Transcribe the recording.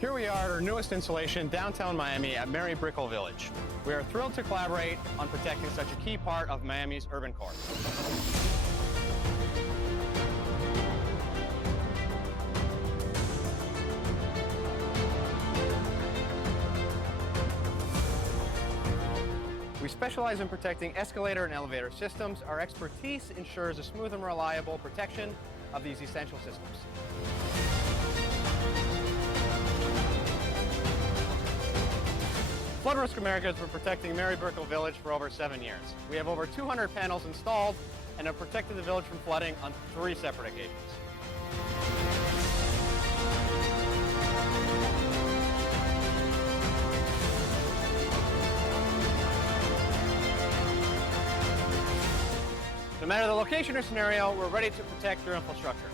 Here we are at our newest installation, downtown Miami at Mary Brickell Village. We are thrilled to collaborate on protecting such a key part of Miami's urban core. We specialize in protecting escalator and elevator systems. Our expertise ensures a smooth and reliable protection of these essential systems. Flood Risk America has been protecting Mary Brickell Village for over 7 years. We have over 200 panels installed and have protected the village from flooding on 3 separate occasions. No matter the location or scenario, we're ready to protect your infrastructure.